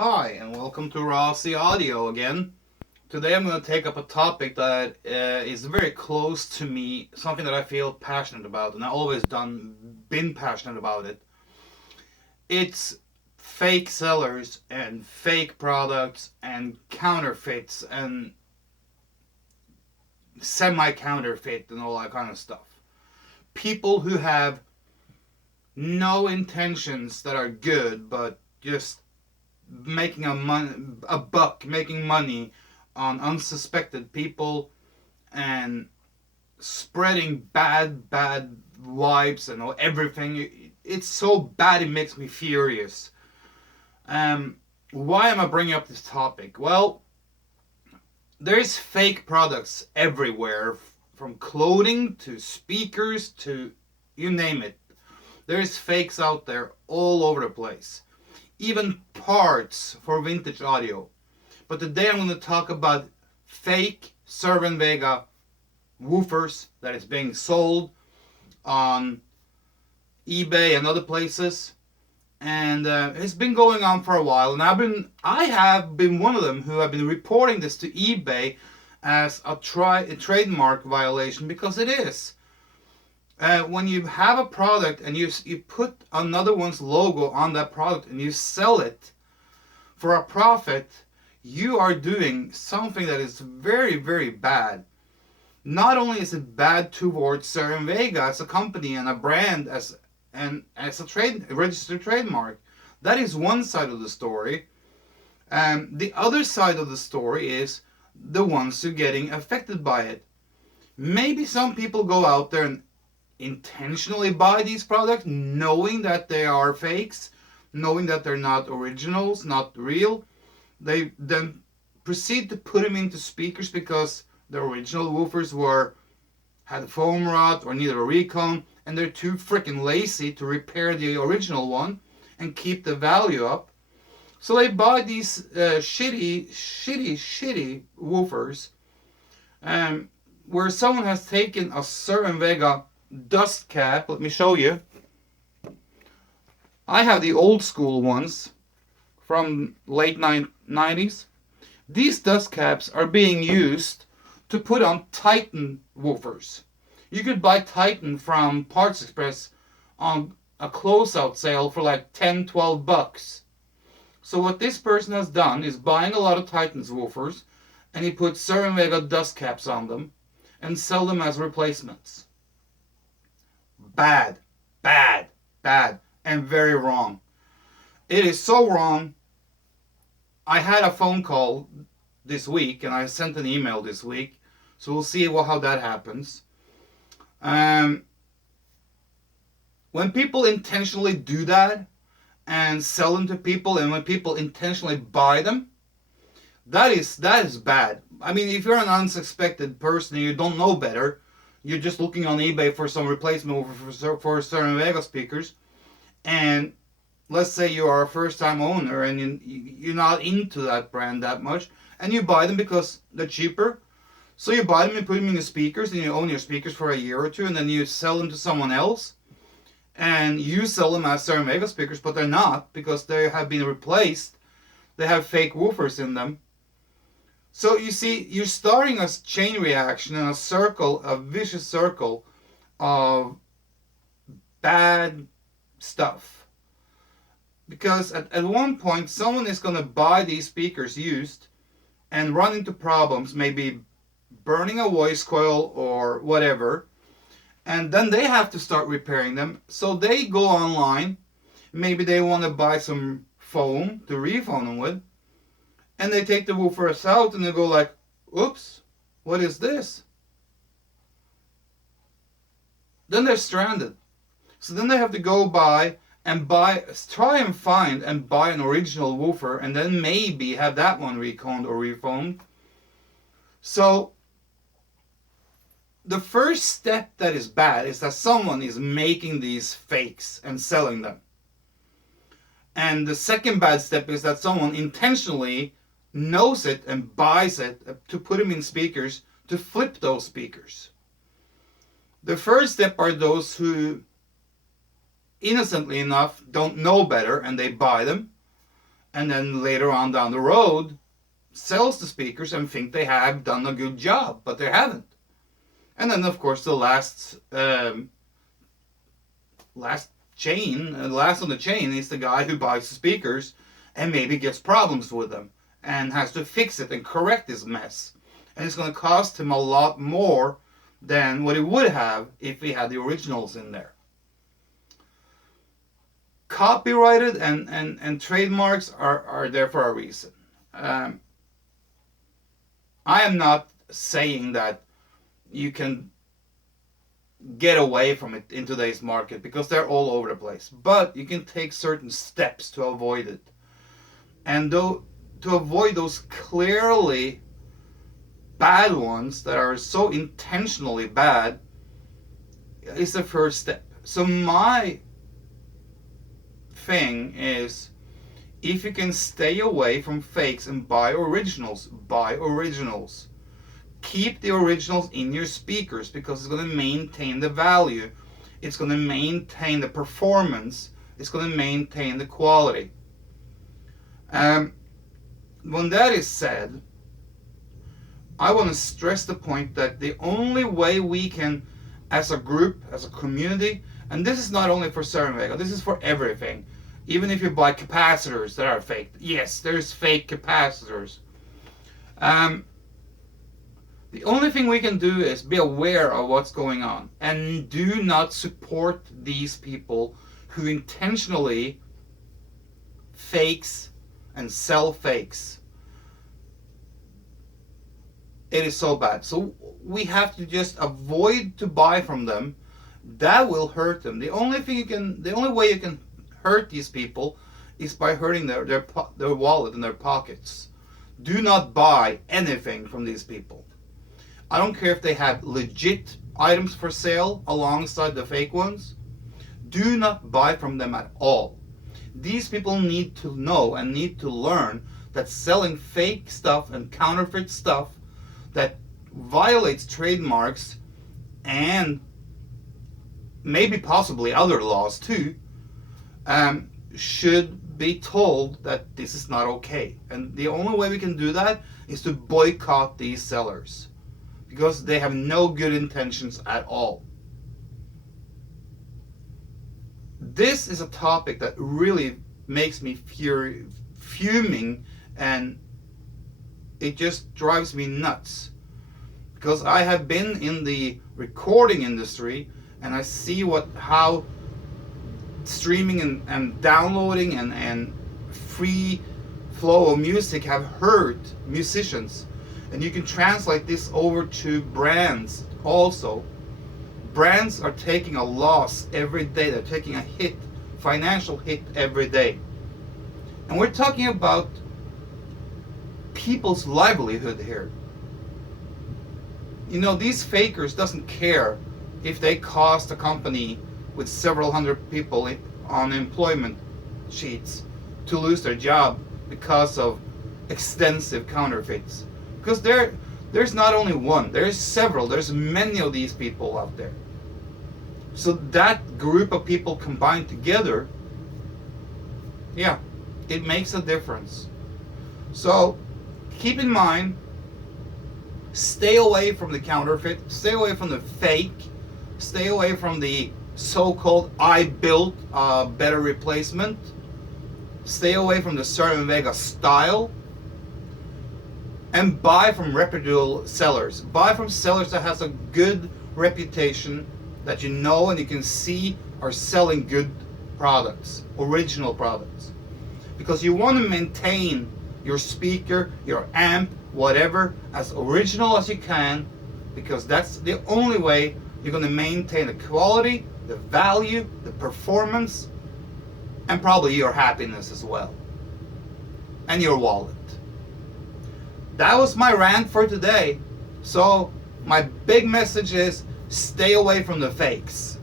Hi, and welcome to Rossi Audio again. Today I'm going to take up a topic that is very close to me, something that I feel passionate about, and I've always been passionate about it. It's fake sellers and fake products and counterfeits and semi-counterfeit and all that kind of stuff. People who have no intentions that are good, but just a buck, making money on unsuspected people and spreading bad vibes and everything. It's so bad it makes me furious. Why am I bringing up this topic? Well, there's fake products everywhere, from clothing to speakers to you name it. There's fakes out there all over the place. Even parts for vintage audio. But today I'm going to talk about fake Cerwin Vega woofers that is being sold on eBay and other places, and it's been going on for a while. And I have been one of them who have been reporting this to eBay as a trademark violation, because it is. When you have a product and you put another one's logo on that product and you sell it for a profit, you are doing something that is very bad. Not only is it bad towards Cerwin Vega as a company and a brand as a registered trademark. That is one side of the story. The other side of the story is the ones who are getting affected by it. Maybe some people go out there and intentionally buy these products knowing that they are fakes, knowing that they're not originals, not real. They then proceed to put them into speakers because the original woofers had foam rot or needed a recon, and they're too freaking lazy to repair the original one and keep the value up. So they buy these shitty woofers, where someone has taken a Cerwin Vega dust cap. Let me show you. I have the old school ones from late 90s. These dust caps are being used to put on Titan woofers. You could buy Titan from Parts Express on a closeout sale for like 10-12 bucks. So what this person has done is buying a lot of Titan's woofers, and he puts Cerwin Vega dust caps on them and sell them as replacements. Bad, and very wrong. It is so wrong. I had a phone call this week and I sent an email this week, so we'll see how that happens. When people intentionally do that and sell them to people, and when people intentionally buy them, that is bad. I mean, if you're an unsuspected person and you don't know better, you're just looking on eBay for some replacement for Cerwin Vega speakers, and let's say you are a first-time owner and you're not into that brand that much, and you buy them because they're cheaper. So you buy them and put them in your speakers, and you own your speakers for a year or two, and then you sell them to someone else, and you sell them as Cerwin Vega speakers, but they're not, because they have been replaced. They have fake woofers in them. So you see, you're starting a chain reaction and a vicious circle of bad stuff. Because at one point, someone is going to buy these speakers used and run into problems, maybe burning a voice coil or whatever, and then they have to start repairing them. So they go online, maybe they want to buy some foam to refoam them with, and they take the woofers out and they go like, oops, what is this? Then they're stranded. So then they have to go try and find and buy an original woofer, and then maybe have that one reconed or refoamed. So the first step that is bad is that someone is making these fakes and selling them. And the second bad step is that someone intentionally knows it and buys it to put them in speakers to flip those speakers. The first step are those who innocently enough don't know better and they buy them. and then later on down the road sells the speakers and think they have done a good job, but they haven't. And then of course the last last on the chain is the guy who buys the speakers and maybe gets problems with them and has to fix it and correct this mess. And it's going to cost him a lot more than what it would have if he had the originals in there. Copyrighted and trademarks are there for a reason. I am not saying that you can get away from it in today's market, because they're all over the place. But you can take certain steps to avoid it. And to avoid those clearly bad ones that are so intentionally bad is the first step. So my thing is, if you can stay away from fakes and buy originals, buy originals. Keep the originals in your speakers, because it's going to maintain the value, it's going to maintain the performance, it's going to maintain the quality. When that is said, I want to stress the point that the only way we can, as a group, as a community, and this is not only for Vega, this is for everything. Even if you buy capacitors that are fake, yes, there's fake capacitors. The only thing we can do is be aware of what's going on and do not support these people who intentionally fakes and sell fakes. It is so bad. So we have to just avoid to buy from them. That will hurt them. The only way you can hurt these people is by hurting their wallet and their pockets. Do not buy anything from these people. I don't care if they have legit items for sale alongside the fake ones. Do not buy from them at all. These people need to know and need to learn that selling fake stuff and counterfeit stuff that violates trademarks and maybe possibly other laws too, should be told that this is not okay. And the only way we can do that is to boycott these sellers, because they have no good intentions at all. This is a topic that really makes me fuming, and it just drives me nuts, because I have been in the recording industry and I see how streaming and downloading and free flow of music have hurt musicians. And you can translate this over to brands also. Brands are taking a loss every day. They're taking a hit, financial hit every day. And we're talking about people's livelihood here. You know, these fakers doesn't care if they cost a company with several hundred people on employment sheets to lose their job because of extensive counterfeits. Because there's not only one, there's several, there's many of these people out there. So that group of people combined together, yeah, it makes a difference. So keep in mind, stay away from the counterfeit, stay away from the fake, stay away from the so-called I built a better replacement, stay away from the Vega style, and buy from reputable sellers. Buy from sellers that has a good reputation, that you know and you can see are selling good products, original products. Because you want to maintain your speaker, your amp, whatever, as original as you can, because that's the only way you're going to maintain the quality, the value, the performance, and probably your happiness as well, and your wallet. That was my rant for today. So my big message is, stay away from the fakes.